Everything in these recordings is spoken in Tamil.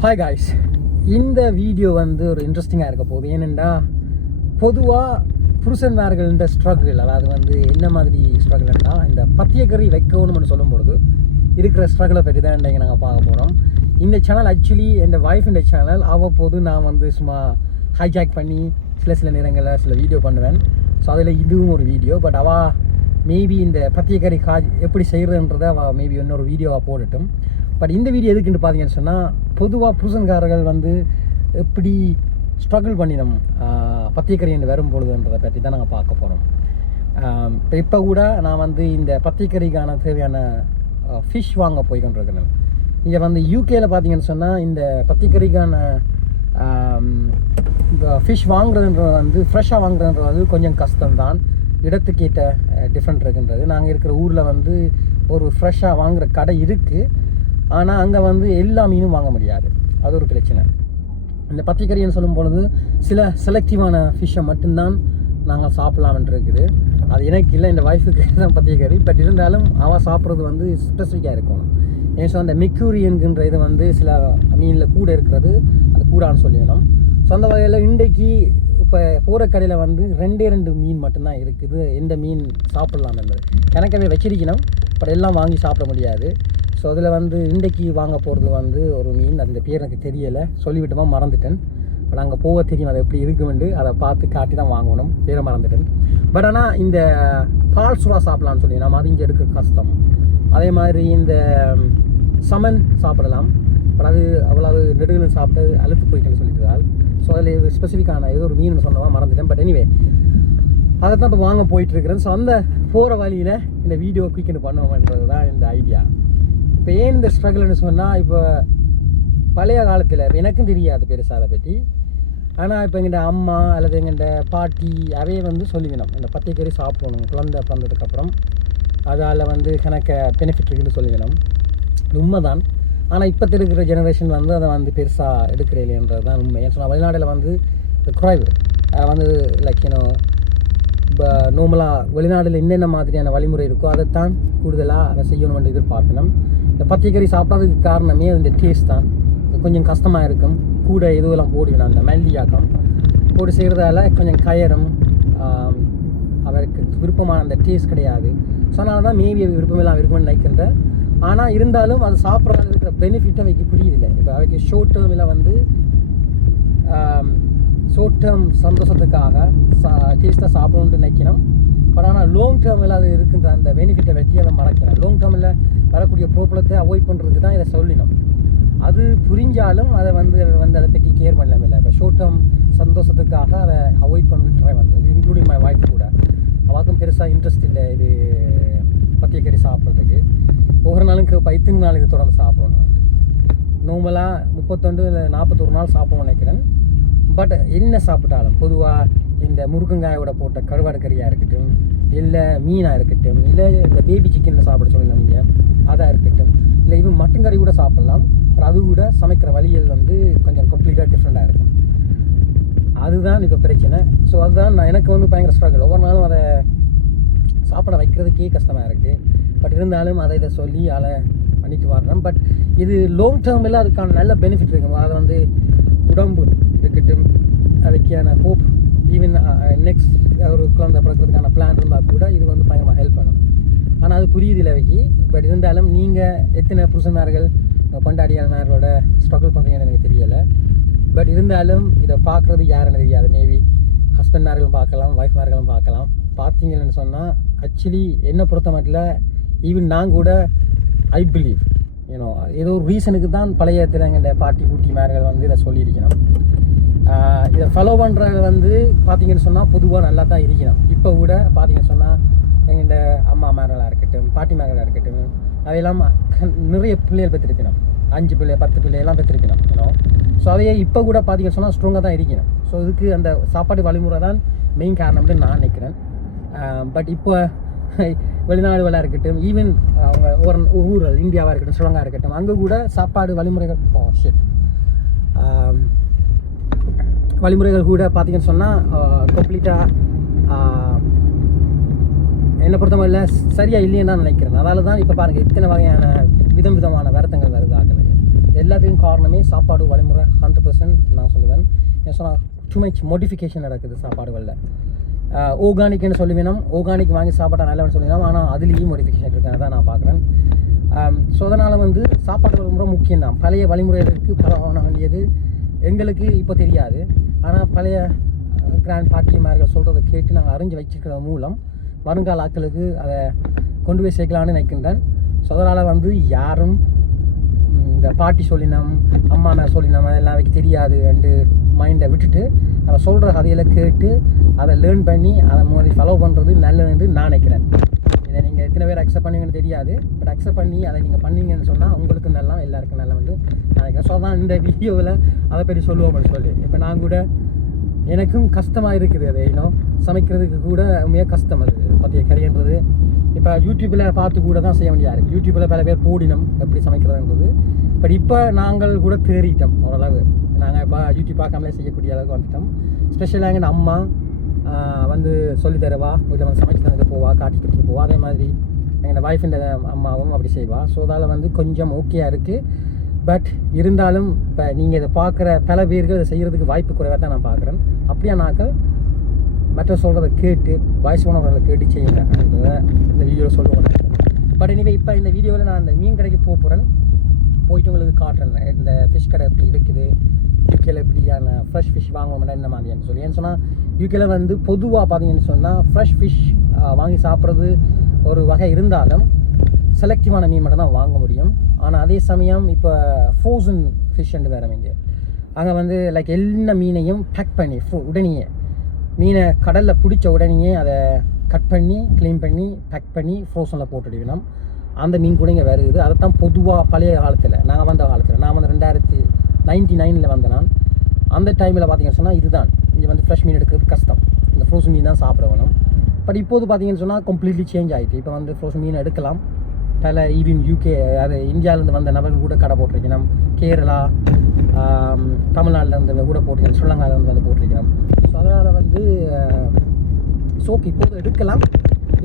ஹாய் காய்ஸ் இந்த வீடியோ வந்து ஒரு இன்ட்ரெஸ்டிங்காக இருக்க போகுது. ஏனெண்டா பொதுவாக புருஷன்மார்கள்ன்ற ஸ்ட்ரகிள் அதாவது வந்து என்ன மாதிரி ஸ்ட்ரகிள்னா இந்த பத்தியக்கறி வைக்கணும்னு சொல்லும் பொழுது இருக்கிற ஸ்ட்ரகிளை பற்றி தான் இன்றைக்கி நாங்கள் பார்க்க போகிறோம் இந்த சேனல் ஆக்சுவலி என் ஒய்ஃப் இந்த சேனல் அவ்வப்போது நான் வந்து சும்மா ஹைஜாக் பண்ணி சில சில நேரங்களில் சில வீடியோ பண்ணுவேன். ஸோ அதில் இதுவும் ஒரு வீடியோ பட் அவள் மேபி இந்த பத்தியக்கறி காய் எப்படி செய்கிறதுன்றதை அவள் மேபி இன்னொரு வீடியோவாக போடட்டும். பட் இந்த வீடியோ எதுக்குன்னு பார்த்தீங்கன்னு சொன்னால் பொதுவாக புருஷன்காரர்கள் வந்து எப்படி ஸ்ட்ரகிள் பண்ணினோம் பத்தியக்கறி என்று வரும் பொழுதுன்றதை பற்றி தான் நாங்கள் பார்க்க போகிறோம் இப்போ இப்போ கூட நான் வந்து இந்த பத்திரிக்கரைக்கான தேவையான ஃபிஷ் வாங்க போய் கொண்டிருக்கிறேன் இங்கே வந்து யூகேயில் பார்த்தீங்கன்னு சொன்னால் இந்த பத்திக்கறிக்கான ஃபிஷ் வாங்குறதுன்றது வந்து ஃப்ரெஷ்ஷாக வாங்குறதுன்றது வந்து கொஞ்சம் கஷ்டம்தான். இடத்துக்கேற்ற டிஃப்ரெண்ட் இருக்குன்றது. நாங்கள் இருக்கிற ஊரில் வந்து ஒரு ஃப்ரெஷ்ஷாக வாங்குகிற கடை இருக்குது ஆனால் அங்கே வந்து எல்லா மீனும் வாங்க முடியாது. அது ஒரு பிரச்சனை. இந்த பத்திரிக்கறின்னு சொல்லும் பொழுது சில செலக்டிவான ஃபிஷ்ஷை மட்டும்தான் நாங்கள் சாப்பிடலாம்னு இருக்குது அது எனக்கு இல்லை இந்த ஒய்ஃபுக்கு தான் பத்திரிக்கறி பட் இருந்தாலும் அவள் சாப்பிட்றது வந்து ஸ்பெசிஃபிக்காக இருக்கணும் ஏன் ஸோ அந்த மெக்யூரியன்கின்ற இது வந்து சில மீனில் கூட இருக்கிறது அது கூடான்னு சொல்லிடணும். ஸோ அந்த வகையில் இன்றைக்கு இப்போ போகிற கடையில் வந்து ரெண்டே ரெண்டு மீன் மட்டும்தான் இருக்குது. எந்த மீன் சாப்பிட்லாம் என்பது. எனக்கவே வச்சிருக்கணும். பட் எல்லாம் வாங்கி சாப்பிட முடியாது. ஸோ அதில் வந்து இன்றைக்கு வாங்க போகிறது வந்து ஒரு மீன். அந்த பேர் எனக்கு தெரியலை. சொல்லிவிட்டுமா மறந்துட்டேன். பட் அங்கே போக தெரியும் அது எப்படி இருக்குமெண்டு அதை பார்த்து காட்டி தான் வாங்கணும். பேரை மறந்துட்டேன். பட் ஆனால் இந்த பால் சுறா சாப்பிடலாம்னு சொல்லி நம்ம அது இங்கே எடுக்க கஷ்டம். அதே மாதிரி இந்த சமன் சாப்பிடலாம். பட் அது அவ்வளவு நெடுகளும் சாப்பிட்டு அழுத்து போயிட்டேன்னு சொல்லிட்டுறாள் ஸோ அதில் இது ஸ்பெசிஃபிக்கான ஏதோ ஒரு மீன் சொன்னவா மறந்துட்டேன். பட் எனிவே அதை தான் இப்போ வாங்க போயிட்டுருக்கிறேன் ஸோ அந்த போகிற வழியில் இந்த வீடியோ குயிக்கன்னு பண்ணுவோம்ன்றது தான் இந்த ஐடியா இப்போ ஏன் இந்த ஸ்ட்ரகிள்னு சொன்னால் இப்போ பழைய காலத்தில் எனக்கும் தெரியாது பெருசாக அதை பற்றி ஆனால் இப்போ எங்கிட்ட அம்மா அல்லது எங்கிட்ட பாட்டி அவையே வந்து சொல்லிக்கணும். இந்த பத்திக்கறி சாப்பிடணும் குழந்தை பிறந்ததுக்கப்புறம் அதால் வந்து கணக்க பெனிஃபிட் இருக்குன்னு சொல்லிக்கணும். உண்மை உண்மைதான். ஆனால் இப்போ இருக்கிற ஜெனரேஷன் வந்து அதை வந்து பெருசாக எடுக்கிறேன்றது தான் உண்மை. ஏன் சொன்னால் வெளிநாட்டில் வந்து குறைவு. அதை வந்து லைக் யூனோ இப்போ நார்மலாக வெளிநாட்டில் என்னென்ன மாதிரியான வழிமுறை இருக்கோ அதைத்தான் கூடுதலாக அதை செய்யணும்னு எதிர்பார்க்கணும். இந்த பச்சைக்கறி சாப்பிட்றதுக்கு காரணமே அந்த டேஸ்ட் தான். கொஞ்சம் கஷ்டமாக இருக்கும். கூட இதுவெல்லாம் போடுவேன் அந்த மல்லியாக்கம் போட்டு செய்கிறதால கொஞ்சம் கயரும் அவருக்கு விருப்பமான அந்த டேஸ்ட் கிடையாது. ஸோ அதனால தான் மேபி விருப்பமெல்லாம் இருக்கும்னு நினைக்கின்றேன் ஆனால் இருந்தாலும் அது சாப்பிட்றதுல இருக்கிற பெனிஃபிட்டை அவைக்கு புரியுதில்லை. இப்போ அவைக்கு ஷோர்ட் டேர்மில் வந்து ஷோர்ட் டேர்ம் சந்தோஷத்துக்காக சா டேஸ்ட்டாக சாப்பிடணுன்ட்டு நினைக்கணும். பட் ஆனால் லாங் டேர்மில் அது இருக்கின்ற அந்த பெனிஃபிட்டை வெட்டி அதை மறக்கிறேன் லாங் டேர்மில் வரக்கூடிய ப்ராப்ளத்தை அவாய்ட் பண்ணுறதுக்கு தான் இதை சொல்லினோம். அது புரிஞ்சாலும் அதை வந்து அதை வந்து அதை பற்றி கேர் பண்ணல இப்போ ஷோர்ட் டேர்ம் சந்தோஷத்துக்காக அதை அவாய்ட் பண்ணுறேன் ட்ரை பண்ணுறது இன்க்ளூடிங் மை வாய்ஃப் கூட. அவளுக்கும் பெருசாக இன்ட்ரெஸ்ட் இல்லை இது பத்தியக்கறி சாப்பிட்றதுக்கு. ஒவ்வொரு நாளுக்கு பைத்துங்க நாள் இது தொடர்ந்து சாப்பிடணும் நார்மலாக முப்பத்தொண்டு இல்லை நாற்பத்தொரு நாள் சாப்பிடணும்னு நினைக்கிறேன். பட் என்ன சாப்பிட்டாலும் பொதுவாக இந்த முருங்கங்காயோட போட்ட கருவாடு கறியாக இருக்கட்டும் இல்லை மீனாக இருக்கட்டும் இல்லை இந்த பேபி சிக்கனில் சாப்பிட சொல்லலாம் நீங்கள் அதாக இருக்கட்டும். இல்லை இவன் மட்டன் கறி கூட சாப்பிட்லாம். பட் அது கூட சமைக்கிற வழிகள் வந்து கொஞ்சம் கம்ப்ளீட்டாக டிஃப்ரெண்ட்டாக இருக்கும். அதுதான் இப்போ பிரச்சனை. ஸோ அதுதான் நான் எனக்கு வந்து பயங்கர ஸ்ட்ரகிள் ஒவ்வொரு நாளும் அதை சாப்பிட வைக்கிறதுக்கே கஷ்டமாக இருக்குது பட் இருந்தாலும் அதை இதை சொல்லி அதை பண்ணிட்டு வரணும். பட் இது லாங் டேர்மில் அதுக்கான நல்ல பெனிஃபிட் இருக்கும்? அதை வந்து உடம்பு இருக்கட்டும். அதுக்கான ஹோப் ஈவன் நெக்ஸ்ட் ஒரு குழந்தை பிறக்கிறதுக்கான பிளான் இருந்தால் கூட இது வந்து பயங்கரமாக ஹெல்ப் பண்ணும். ஆனால் அது புரியுது இலவைக்கு பட் இருந்தாலும் நீங்கள் எத்தனை புருஷனார்கள் பண்டாடியானாரோட ஸ்ட்ரகிள் பண்ணுறீங்கன்னு எனக்கு தெரியலை. பட் இருந்தாலும் இதை பார்க்குறது யாருன்னு தெரியாது. மேபி ஹஸ்பண்ட்மார்களும் பார்க்கலாம் ஒய்ஃப்மார்களும் பார்க்கலாம் பார்த்தீங்கன்னு சொன்னால் ஆக்சுவலி என்னை பொறுத்த மட்டும் ஈவன் நான் கூட ஐ பிலீவ் ஏன்னோ ஏதோ ஒரு ரீசனுக்கு தான் பழைய எங்கிட்ட பாட்டி குட்டிமார்கள் வந்து இதை சொல்லியிருக்கணும். இதை ஃபாலோ பண்ணுறது வந்து பார்த்தீங்கன்னு சொன்னால் பொதுவாக நல்லா தான் இருக்கணும் இப்போ கூட பார்த்தீங்கன்னு சொன்னால் எங்கிட்ட அம்மா மேர்களாக இருக்கட்டும் பாட்டி மேர்களாக இருக்கட்டும் அதையெல்லாம் இல்லாமல் நிறைய பிள்ளைகள் பெற்றிருக்கணும் அஞ்சு பிள்ளை பத்து பிள்ளைகள்லாம் பெற்றிருக்கணும் ஏன்னோ ஸோ அதையே இப்போ கூட பார்த்தீங்கன்னு சொன்னால் ஸ்ட்ராங்காக தான் இருக்கணும் ஸோ இதுக்கு அந்த சாப்பாடு வழிமுறை தான் மெயின் காரணம்னு நான் நினைக்கிறேன். பட் இப்போ வெளிநாடுகளாக இருக்கட்டும் ஈவன் அவங்க ஒரு ஊர்கள் இந்தியாவாக இருக்கட்டும் ஸ்ரீலங்கா இருக்கட்டும் அங்கே கூட சாப்பாடு வழிமுறைகள் oh, ஓ ஷிட் வழிமுறைகள் கூட பார்த்தீங்கன்னு சொன்னால் கம்ப்ளீட்டாக என்னை பொறுத்தவரையில் சரியாக இல்லைன்னு தான் நினைக்கிறேன். அதால தான் இப்போ பாருங்கள் இத்தனை வகையான விதம் விதமான விரத்தங்கள் வருது ஆக்கல எல்லாத்துக்கும் காரணமே சாப்பாடு வழிமுறை ஹண்ட்ரட் பர்சன்ட் நான் சொல்லுவேன். ஏன் சொன்னால் டூ மச் மோடிஃபிகேஷன் நடக்குது சாப்பாடுகளில். ஓர்கானிக்னு சொல்லி வேணும். ஓர்கானிக் வாங்கி சாப்பாட்டை நல்லவன்னு சொல்லி வேணும். ஆனால் அதுலேயும் மோடிஃபிகேஷன் இருக்குன்னு தான் நான் பார்க்குறேன். ஸோ அதனால் வந்து சாப்பாடு வழிமுறை முக்கியம் தான் பழைய வழிமுறைகளுக்கு பரவான வேண்டியது எங்களுக்கு இப்போ தெரியாது. ஆனால் பழைய கிராண்ட் பாட்டிமார்கள் சொல்கிறத கேட்டு நாங்கள் அறிஞ்சு வச்சுக்கிறது மூலம் வருங்கால ஆட்களுக்கு அதை கொண்டு போய் சேர்க்கலான்னு நினைக்கின்றேன். ஸோ அதனால் வந்து யாரும் இந்த பாட்டி சொல்லினோம் அம்மா நான் சொல்லினோம் அதெல்லாம் அவருக்கு தெரியாது அண்டு மைண்டை விட்டுட்டு அதை சொல்கிற கதையில் கேட்டு அதை லேர்ன் பண்ணி அதை மாதிரி ஃபாலோ பண்ணுறது நல்லதுன்னு நான் நினைக்கிறேன். எத்தனை பேர் அக்செப்ட் பண்ணுவீங்கன்னு தெரியாது. பட் அக்செப்ட் பண்ணி அதை நீங்கள் பண்ணீங்கன்னு சொன்னால் உங்களுக்கு நல்லா எல்லாருக்கும் நல்லா வந்து நினைக்கிறேன். ஸோ அதான் இந்த வீடியோவில் அதை பற்றி சொல்லுவோம்னு சொல்லி. இப்போ நான் கூட எனக்கும் கஷ்டமாக இருக்குது அது இன்னும் சமைக்கிறதுக்கு கூட உண்மையாக கஷ்டம் அது பற்றிய கறின்றது இப்போ யூடியூப்பில் பார்த்து கூட தான் செய்ய வேண்டியதாக இருக்குது யூடியூப்பில் பல பேர் போடினோம் எப்படி சமைக்கிறதுன்றது. பட் இப்போ நாங்கள் கூட தேறிட்டோம் ஓரளவு. நாங்கள் இப்போ யூடியூப் பார்க்காமலே செய்யக்கூடிய அளவுக்கு வந்துட்டோம். ஸ்பெஷலாக எங்கள் அம்மா வந்து சொல்லி தருவா இதை வந்து சமைச்சு தந்துட்டு போவா காட்டி கொடுத்துட்டு போவா அதே மாதிரி. எங்கள் ஒய்ஃபின் அம்மாவும் அப்படி செய்வா. ஸோ அதால் வந்து கொஞ்சம் ஓகேயாக இருக்குது பட் இருந்தாலும் இப்போ நீங்கள் இதை பார்க்குற பல பேர்கள் இதை செய்கிறதுக்கு வாய்ப்பு குறைவாக தான் நான் பார்க்குறேன் அப்படியானாக்க மற்ற சொல்கிறத கேட்டு வாய்ஸ் உணவுகளை கேட்டு செய்யுங்க. இந்த வீடியோவில் சொல்லுவேன் பட் இனிமே இப்போ இந்த வீடியோவில் நான் இந்த மீன் கடைக்கு போக போகிறேன் போயிட்டு உங்களுக்கு காட்டுறேன். இந்த ஃபிஷ் கடை எப்படி இருக்குது? யூகேல எப்படியான ஃப்ரெஷ் ஃபிஷ் வாங்கணும்னா என்ன மாதிரின்னு சொல்லி. ஏன்னு சொன்னால் யூகேல வந்து பொதுவாக பார்த்தீங்கன்னு சொன்னால் ஃப்ரெஷ் ஃபிஷ் வாங்கி சாப்பிட்றது ஒரு வகை இருந்தாலும் செலக்டிவான மீன் மட்டும் தான் வாங்க முடியும். ஆனால் அதே சமயம் இப்போ ஃப்ரோசன் ஃபிஷ்ன்னு வேறு இங்கே அங்கே வந்து லைக் எல்லா மீனையும் பேக் பண்ணி fro- உடனேயே. மீனை கடலில் பிடிச்ச உடனேயே அதை கட் பண்ணி க்ளீன் பண்ணி பேக் பண்ணி ஃப்ரோசனில் போட்டுடுவினோம். அந்த மீன் கூட இங்கே வருது அதை தான் பொதுவாக பழைய காலத்தில் நாங்கள் வந்த காலத்தில் நான் வந்து ரெண்டாயிரத்தி நைன்டி நைனில் வந்த நான். அந்த டைமில் பார்த்தீங்கன்னு சொன்னால் இதுதான். இங்கே வந்து ஃப்ரெஷ் மீன் எடுக்கிறது கஷ்டம். இந்த ஃப்ரோசன் மீன் தான் சாப்பிட வேணும். பட் இப்போது பார்த்தீங்கன்னு சொன்னால் கம்ப்ளீட்லி சேஞ்ச் ஆகிட்டு இப்போ வந்து ஃப்ரோசன் மீன் எடுக்கலாம். பல ஈவன் யூகே அது இந்தியாவிலேருந்து வந்த நபர்கள் கூட கடை போட்டிருக்கணும் கேரளா தமிழ்நாட்டிலேருந்து இருந்து கூட போட்டிருக்கணும் ஸ்ரீலங்காவிலேருந்து வந்து போட்டிருக்கிறோம். ஸோ அதனால் வந்து சோக்கு இப்போது எடுக்கலாம்.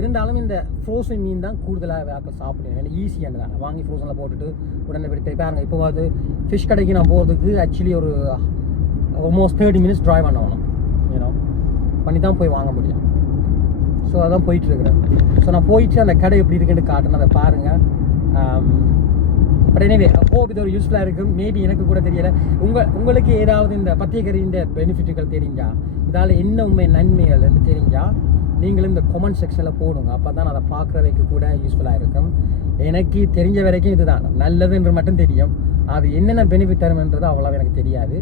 இருந்தாலும் இந்த ஃப்ரோசன் மீன் தான் கூடுதலாக வேக்க சாப்பிடுவேன் ஏன்னா ஈஸியானது வாங்கி ஃப்ரோசனில் போட்டுட்டு உடனே விட்டு பாருங்கள் இப்போ அது ஃபிஷ் கடைக்கு நான் போகிறதுக்கு ஆக்சுவலி ஒரு ஆல்மோஸ்ட் தேர்ட்டி மினிட்ஸ் ட்ரைவ் பண்ணணும் ஏன்னா பண்ணி தான் போய் வாங்க முடியும். ஸோ அதான் போயிட்டுருக்குறேன். ஸோ நான் போயிட்டு அந்த கடை எப்படி இருக்குன்னு காட்டுனேன் அதை பாருங்கள் பட் எனவே ஹோப் இது ஒரு யூஸ்ஃபுல்லாக இருக்கும். மேபி எனக்கு கூட தெரியல. உங்கள் உங்களுக்கு ஏதாவது இந்த பத்தியக்கரியின் பெனிஃபிட்டுகள் தெரிஞ்சா இதால் என்ன உண்மை நன்மைகள் என்று தெரிஞ்சா நீங்களும் இந்த கமெண்ட் செக்ஷனில் போடுங்க. அப்போ தான் அதை பார்க்குறவைக்கு கூட யூஸ்ஃபுல்லாக இருக்கும். எனக்கு தெரிஞ்ச வரைக்கும் இதுதான். நல்லதுன்ற மட்டும் தெரியும். அது என்னென்ன பெனிஃபிட் தரும்ன்றது அவ்வளோ எனக்கு தெரியாது.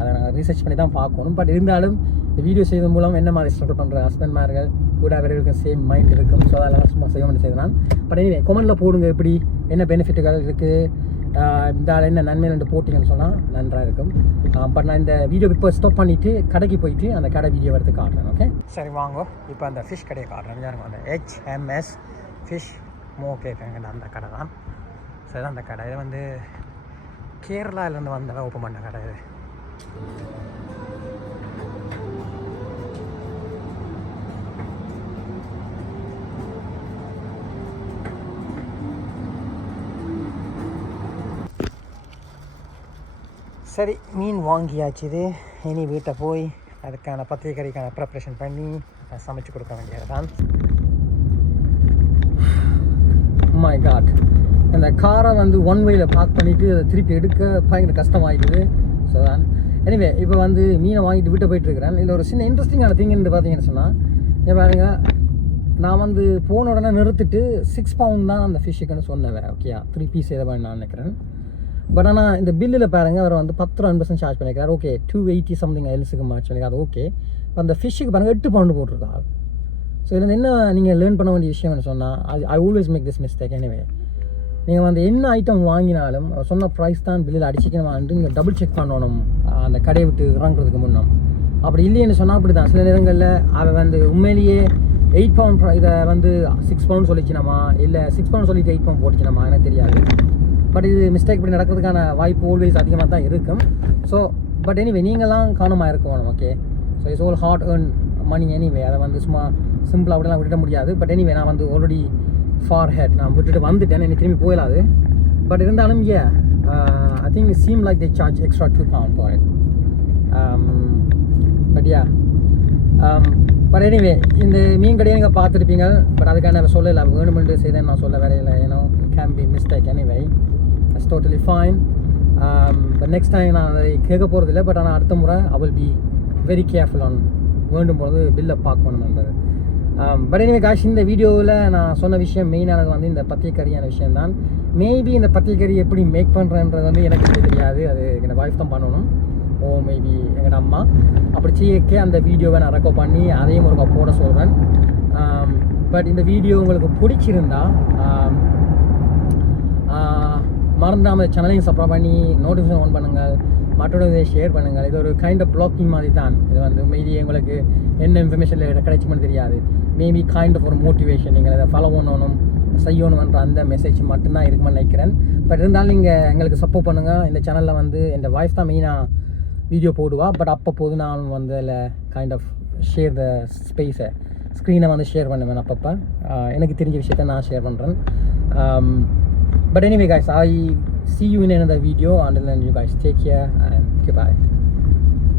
அதை நாங்கள் ரீசர்ச் பண்ணி தான் பார்க்கணும். பட் இருந்தாலும் இந்த வீடியோ செய்வதன் மூலம் என்ன மாதிரி ஸ்ட்ரகிள் பண்ணுற ஹஸ்பண்ட்மார்கள் கூட அவர்களுக்கும் சேம் மைண்ட் இருக்கும். ஸோ அதெல்லாம் சும்மா செய்ய வேண்டிய செய்து பட் எனிவே கொமெண்டில் போடுங்க எப்படி என்ன பெனிஃபிட்டுகள் இருக்குது இந்த ஆள் என்ன ரெண்டு போட்டிங்கன்னு சொன்னால் நன்றாக இருக்கும். பட் நான் இந்த வீடியோ இப்போ ஸ்டாப் பண்ணிவிட்டு கடைக்கு போயிட்டு அந்த கடை வீடியோ எடுத்து காட்டுறேன் ஓகே சரி வாங்க. இப்போ அந்த ஃபிஷ் கடையை காட்டுறேன். யாருங்க அந்த ஹெச்எம்எஸ் ஃபிஷ் மோ கேட்குறாங்க அந்த கடை தான். சரி அந்த கடை. இது வந்து கேரளாவிலேருந்து வந்த ஓப்பன் பண்ண கடை இது. சரி மீன் வாங்கியாச்சு இது இனி வீட்டை போய் அதுக்கான பத்திரிக்கறிக்கான ப்ரிப்ரேஷன் பண்ணி சமைச்சு கொடுக்க வேண்டியது தான் மை காட் அந்த காரை வந்து ஒன் வேயில் பார்க் பண்ணிவிட்டு அதை திருப்பி எடுக்க பயங்கர கஷ்டமாயிடுது. ஸோ தான் எனிவே இப்போ வந்து மீனை வாங்கிட்டு வீட்டை போயிட்டுருக்கிறேன் இதில் ஒரு சின்ன இன்ட்ரெஸ்டிங்கான திங்னு பார்த்தீங்கன்னு சொன்னால் இப்போ பாருங்க நான் வந்து போன உடனே நிறுத்திட்டு சிக்ஸ் பவுண்ட் தான் அந்த ஃபிஷ்ஷுக்குன்னு சொன்னேன் ஓகேயா த்ரீ பீஸ் எதை நான் நினைக்கிறேன். பட் ஆனால் இந்த பில்லில் பாருங்க அவர் வந்து பத்து ரூபா பர்சன்ட் சார்ஜ் பண்ணிக்கிறார் ஓகே டூ எயிட்டி சம்திங் எல்ஸுக்கு மார்ச் பண்ணிக்கிறார் அது ஓகே அந்த ஃபிஷ்ஷுக்கு பாருங்கள் எட்டு பவுண்டு போட்டிருக்காரு. ஸோ இதில் என்ன நீங்கள் லேர்ன் பண்ண வேண்டிய விஷயம்னு சொன்னால் I I always make this mistake anyway நீங்கள் வந்து என்ன ஐட்டம் வாங்கினாலும் சொன்ன ப்ரைஸ் தான் வெளியில் அடிச்சிக்கணுமான்ட்டு நீங்கள் டபுள் செக் பண்ணணும். அந்த கடையை விட்டு இறங்குறதுக்கு முன்னம். அப்படி இல்லைன்னு சொன்னால் அப்படி தான் சில நேரங்களில் அவன் வந்து உண்மையிலேயே எயிட் பவுண்ட் இதை வந்து சிக்ஸ் பவுண்ட் சொல்லிச்சினமா? இல்லை சிக்ஸ் பவுண்ட் சொல்லிட்டு எயிட் பவுண்ட் போட்டுச்சினமா? எனக்கு தெரியாது. பட் இது மிஸ்டேக் இப்படி நடக்கிறதுக்கான வாய்ப்பு ஆல்வேஸ் அதிகமாக தான் இருக்கும். ஸோ பட் எனிவே நீங்களாம் கவனமாக இருக்கணும் okay so it's all hard earn money anyway அதை வந்து சும்மா சிம்பிளாக அப்படிலாம் விட்டுட முடியாது. பட் எனிவே நான் வந்து ஆல்ரெடி ஃபார் ஹெட் நான் விட்டுட்டு வந்துட்டேன் எனக்கு திரும்பி போயிடாது. பட் இருந்தாலும் ஏ I think seem like they charge extra two pound for pound but yeah but anyway இந்த மீன் கடையை நீங்கள் பார்த்துருப்பீங்க. பட் அதுக்கான நான் சொல்லலை. வேணுமென்று செய்தேன் நான் சொல்ல வரையில ஏன்னா can be mistake anyway it's totally fine but next time நான் அதை கேட்க போகிறதில்ல பட் ஆனால் அடுத்த முறை I will be very careful on வேண்டும் போகிறது பில்லை பார்க்கணுன்றது பட் எனவே காஷ் இந்த வீடியோவில் நான் சொன்ன விஷயம் மெயினானது வந்து இந்த பத்திரிக்கரியான விஷயம் தான் மேபி இந்த பத்திரிக்கறி எப்படி மேக் பண்ணுறன்றது வந்து எனக்கு தெரியாது. அது எங்கள் வாய்ஃப் தான் பண்ணணும். ஓ மேபி எங்கள் அம்மா. அப்படி செய்யக்க அந்த வீடியோவை நான் ரெக்கார்ட் பண்ணி அதையும் ஒரு போட சொல்கிறேன் பட் இந்த வீடியோ உங்களுக்கு பிடிச்சிருந்தா மறந்துடாமல் சேனலையும் சப்ஸ்கிரைப் பண்ணி நோட்டிஃபிகேஷன் ஆன் பண்ணுங்கள். மற்றவங்க ஷேர் பண்ணுங்கள். இது ஒரு கைண்ட் ஆஃப் ப்ளாக்கிங் மாதிரி தான் இது வந்து மீதி உங்களுக்கு என்ன இன்ஃபர்மேஷன் கிடைச்சுமென்னு தெரியாது. மேபி கைண்ட் ஆஃப் ஒரு மோட்டிவேஷன் நீங்கள் அதை ஃபாலோ பண்ணணும் செய்யணுன்ற அந்த மெசேஜ் மட்டும்தான் இருக்குமென்னு நினைக்கிறேன். பட் இருந்தாலும் நீங்கள் எங்களுக்கு சப்போர்ட் பண்ணுங்கள் இந்த சேனலில் வந்து இந்த வாய்ஸ் தான் மெயினாக வீடியோ போடுவா. பட் அப்பப்போது நான் வந்து அதில் கைண்ட் ஆஃப் ஷேர் த ஸ்பேஸை ஸ்க்ரீனை வந்து ஷேர் பண்ணுவேன் அப்பப்போ. எனக்கு தெரிஞ்ச விஷயத்த நான் ஷேர் பண்ணுறேன் but anyway guys I see you in another video and you guys take care and k bye